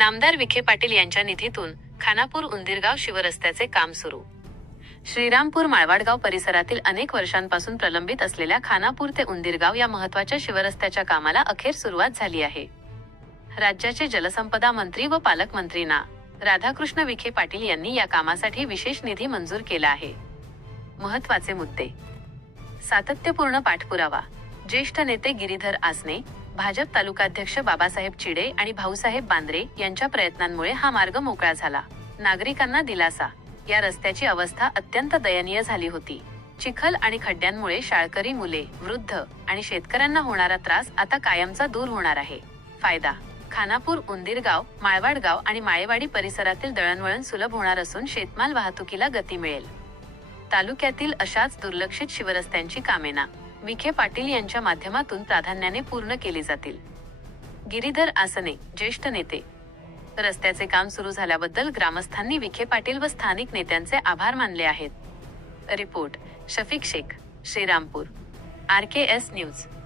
नामदार विखे पाटील यांच्या निधीतून खानापूर उंदीरगाव शिवरस्त्याचे काम सुरू. श्रीरामपूर माळवाडगाव परिसरातील अनेक वर्षांपासून प्रलंबित असलेल्या खानापूर ते उंदीरगाव या महत्त्वाच्या शिवरस्त्याच्या कामाला अखेर सुरुवात झाली आहे. राज्याचे जलसंपदा मंत्री व पालकमंत्री ना. राधाकृष्ण विखे पाटील यांनी या कामासाठी विशेष निधी मंजूर केला आहे. महत्त्वाचे मुद्दे. सातत्यपूर्ण पाठपुरावा. ज्येष्ठ नेते गिरीधर आसने, भाजप तालुकाध्यक्ष बाबासाहेब चिडे आणि भाऊसाहेब बांद्रे यांच्या प्रयत्नांमुळे हा मार्ग मोकळा झाला. नागरिकांना दिलासा. या रस्त्याची अवस्था अत्यंत दयनीय झाली होती. चिखल आणि खड्ड्यांमुळे शाळकरी मुले, वृद्ध आणि शेतकऱ्यांना होणारा त्रास आता कायमचा दूर होणार आहे. फायदा. खानापूर, उंदीरगाव, माळवाडगाव आणि माळेवाडी परिसरातील दळणवळण सुलभ होणार असून शेतमाल वाहतुकीला गती मिळेल. तालुक्यातील अशाच दुर्लक्षित शिवरस्त्यांची कामे ना. विखे पाटील यांच्या माध्यमातून प्राधान्याने पूर्ण केली जातील. गिरीधर आसने, ज्येष्ठ नेते. रस्त्याचे काम सुरू झाल्याबद्दल ग्रामस्थांनी विखे पाटील व स्थानिक नेत्यांचे आभार मानले आहेत. Report Shafiq Shaikh, Shrirampur, RKS news.